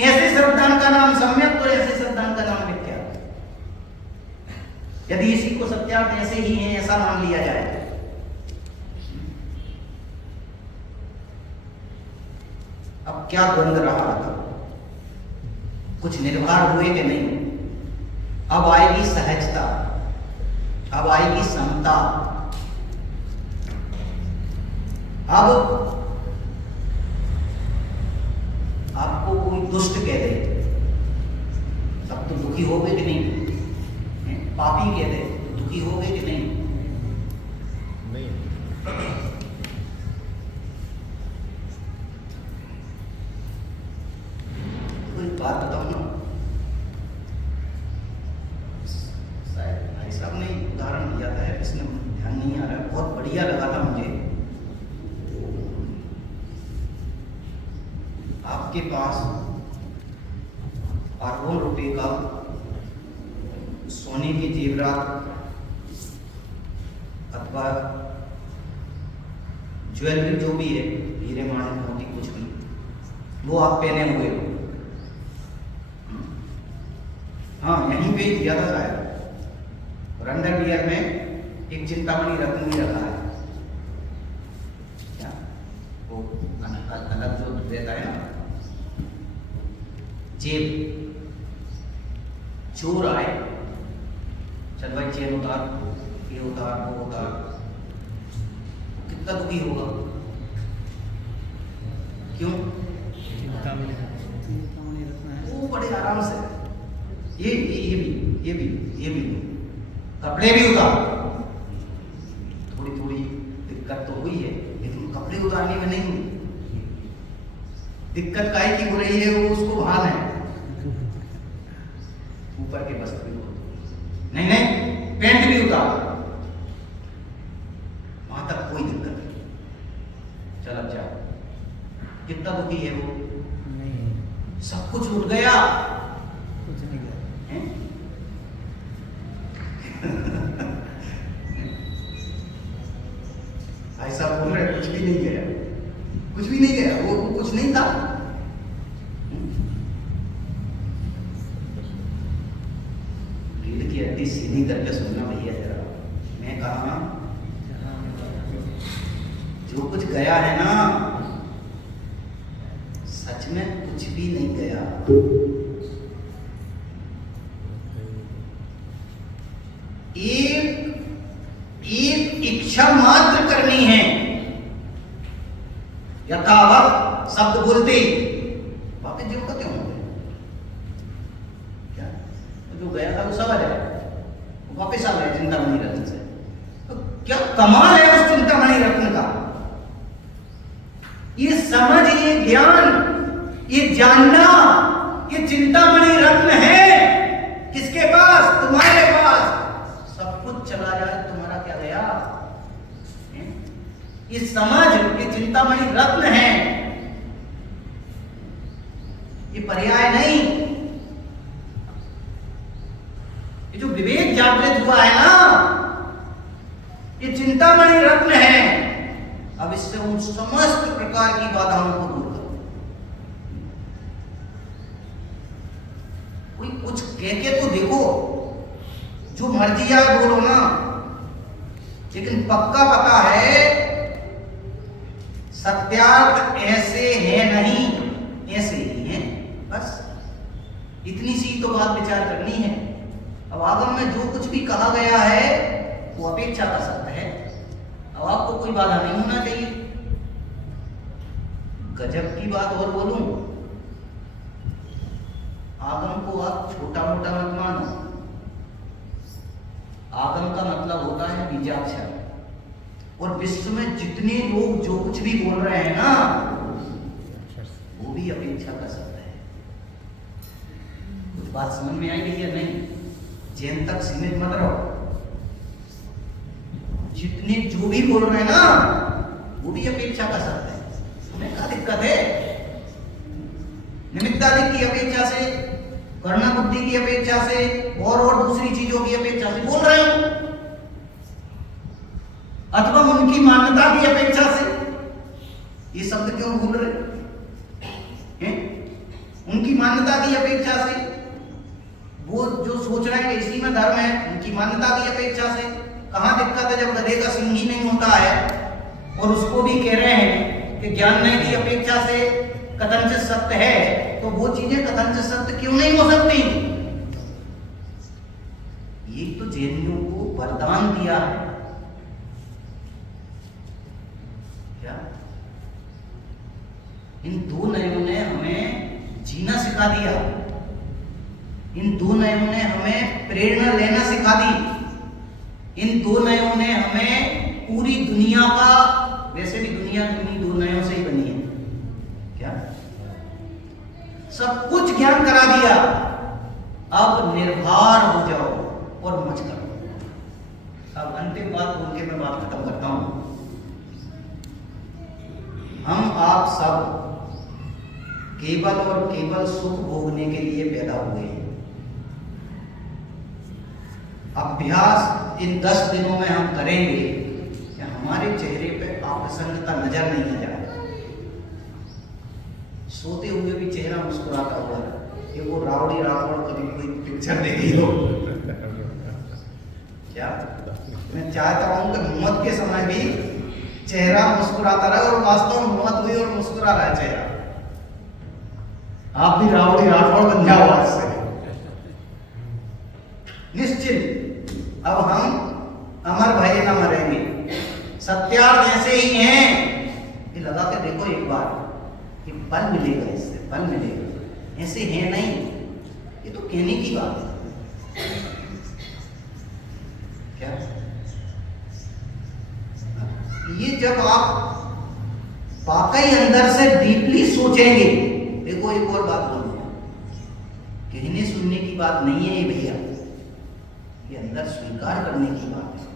ऐसे श्रद्धान का नाम सम्यक, तो ऐसे श्रद्धान का नाम मिथ्या। यदि इसी को सत्यार्थ ऐसे ही है ऐसा मान लिया जाए, अब क्या द्वंद रहा था? कुछ निर्भर हुए कि नहीं? अब आएगी सहजता, अब आएगी समता। अब आपको कोई दुष्ट कह दे, तब तो दुखी हो गए कि नहीं? पापी कह दे तो दुखी हो गए कि नहीं? कोई बात बताओ ना। शायद भाई साहब ने उदाहरण दिया था, इसमें ध्यान नहीं आ रहा है, बहुत बढ़िया लगा था मुझे। आपके पास अरबों रुपए का सोने के जेवरात अथवा ज्वेलरी जो भी है, हीरे माणिक मोती कुछ भी, वो आप पहने हुए हो। हाँ, यहीं पे दिया था शायद, और अंडरवियर में एक चिंतामणि रत्न भी रखा है। क्या वो अलग जो रहता है ना, जेब, चोर आए, चल भाई चेन उतार, ये उतार, वो उतार, कितना दुखी होगा? क्यों? वो बड़े आराम से ये भी कपड़े भी उतार। थोड़ी थोड़ी दिक्कत तो हुई है, लेकिन कपड़े उतारने में नहीं हुई। दिक्कत काहे की हो रही है, वो उसको भान है। ऊपर के वस्त्र भी नहीं, पैंट भी उतार, वहां तक कोई दिक्कत नहीं। चल अब जाओ। कितना दुखी है वो? नहीं, सब कुछ लुट गया, कुछ नहीं गया। भाई साहब बोल रहे कुछ भी नहीं गया, कुछ भी नहीं गया, वो कुछ नहीं था। रीढ़ की हड्डी सीधी करके सुनना भैया जरा। मैं कहा जो कुछ गया है ना, सच में कुछ भी नहीं गया। एक इच्छा मात्र करनी है, यथावत शब्द बोलते, बाकी जो का क्यों हो गया? क्या जो गया था वो सब आ जाए, वापिस आ गए चिंतामणि रत्न से। तो क्या कमाल है उस चिंतामणि रत्न का? ये समझ, ये ज्ञान, ये जानना, ये चिंतामणि रत्न है किसके पास? तुम्हारे पास। सब कुछ चला जाए, तुम्हारा क्या गया? ये समझ, ये चिंतामणि रत्न है, ये पर्याय नहीं। ये जो विवेक जागृत हुआ है ना, ये चिंतामणि रत्न है। अब इससे उन समस्त प्रकार की बाधाओं को दूर करो। कोई कुछ कह के तो देखो, जो मर्जी आप बोलो ना, लेकिन पक्का पता है सत्यार्थ ऐसे है नहीं, ऐसे ही है, बस इतनी सी तो बात विचार करनी है। अब आगम में जो कुछ भी कहा गया है वो अपेक्षा का सत्य है। अब आपको कोई बाधा नहीं होना चाहिए। गजब की बात और बोलूं, आगम को आप छोटा मोटा मत मानो। आगम का मतलब होता है बीजाक्षर, और विश्व में जितने लोग जो कुछ भी बोल रहे हैं ना, वो भी अपेक्षा का शब्द है। कुछ बात समझ में आई रही है? नहीं, जैन तक सीमित मत रहो। जितने जो भी बोल रहे हैं ना, वो भी अपेक्षा का शब्द है। तुम्हें क्या दिक्कत है? निमित्तादि की अपेक्षा से, कर्णा बुद्धि की अपेक्षा से, और दूसरी चीजों की अपेक्षा से बोल रहे हो, अथवा उनकी मान्यता की अपेक्षा से। ये शब्द क्यों भूल रहे हैं? उनकी मान्यता की अपेक्षा से, वो जो सोच रहे हैं इसी में धर्म है, उनकी मान्यता की अपेक्षा से। कहां दिक्कत है? जब गधे का सिंह ही नहीं होता है और उसको भी कह रहे हैं कि ज्ञान नहीं की अपेक्षा से कथनचित सत्य है, तो वो चीजें कथनचित सत्य क्यों नहीं हो सकती? ये तो जैनियों को वरदान दिया है। क्या इन दो नयों ने हमें जीना सिखा दिया, इन दो नयों ने हमें प्रेरणा लेना सिखा दी, इन दो नयों ने हमें पूरी दुनिया का, वैसे भी दुनिया इन्हीं दो नयों से ही बनी है, क्या सब कुछ ज्ञान करा दिया। अब निर्भर हो जाओ और मच करो। अब अंतिम बात बोल के मैं बात खत्म करता हूं। हम आप सब केवल और केवल सुख भोगने के लिए पैदा हुए हैं। अभ्यास इन 10 दिनों में हम करेंगे कि हमारे चेहरे पे अप्रसन्नता नजर नहीं आ जाए। सोते हुए भी चेहरा मुस्कुराता हुआ कि वो रावड़ी रावण कभी कोई पिक्चर देखी हो क्या? मैं चाहता हूं कि मौत के समय भी चेहरा मुस्कुराता रहे और वास्तव में मौत हुई और मुस्कुरा रहा है चेहरा। आप भी रावड़ी राठौड़ बन जाओ आज से निश्चित। अब हम अमर भये न मरेंगे, सत्यार्थ ऐसे ही हैं कि लगा के देखो एक बार कि बल मिलेगा, इससे बल मिलेगा। ऐसे हैं नहीं, ये तो कहने की बात है क्या? ये जब आप वाकई अंदर से डीपली सोचेंगे, देखो एक और बात बोलूंगा, कहने सुनने की बात नहीं है ये भैया, ये अंदर स्वीकार करने की बात है।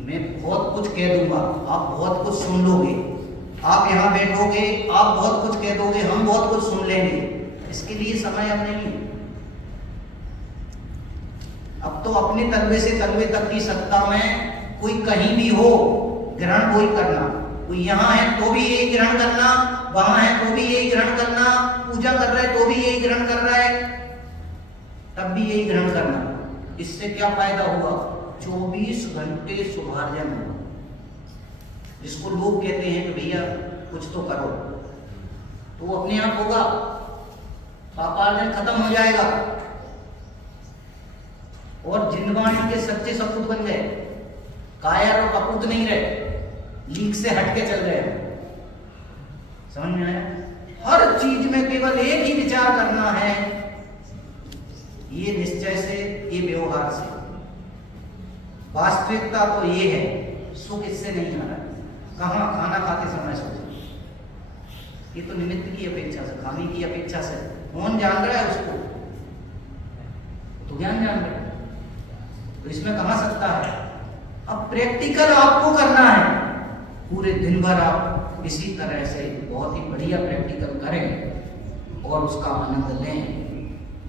मैं बहुत कुछ कह दूंगा, आप बहुत कुछ सुन लोगे, आप यहां बैठोगे, आप बहुत कुछ कह दोगे, हम बहुत कुछ सुन लेंगे। इसके लिए समय अब नहीं है। अब तो अपने तलवे से तलवे तक की सत्ता में कोई कहीं भी हो, ग्रहण वही करना। कोई यहाँ है तो भी यही ग्रहण करना, वहां है तो भी यही ग्रहण करना, पूजा कर रहा है तो भी यही ग्रहण कर रहा है, तब भी यही ग्रहण करना। इससे क्या फायदा हुआ? 24 घंटे शुभार्जन हुआ, जिसको लोग कहते हैं कि भैया कुछ तो करो, तो वो अपने आप होगा, पापार्जन खत्म हो जाएगा और जिंदवाणी के सच्चे सपूत बन गए, कायर और कपूत नहीं रहे, लीक से हटके चल गए। समझ में आया? हर चीज में केवल एक ही विचार करना है, ये निश्चय से, ये व्यवहार से। वास्तविकता तो ये है, सुख इससे नहीं आ रहा। कहाँ? खाना खाते समय सोचो, ये तो निमित्त की अपेक्षा से, खाने की अपेक्षा से। कौन जान रहा है उसको? तो ज्ञान जान रहा है, तो इसमें कहाँ सकता है? अब प्रैक्टिकल आपको करना है, पूरे दिन भर आप इसी तरह से बहुत ही बढ़िया प्रैक्टिकल करें और उसका आनंद लें।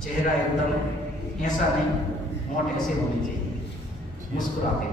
चेहरा एकदम ऐसा नहीं, होंठ ऐसे होने चाहिए, मुस्कुराते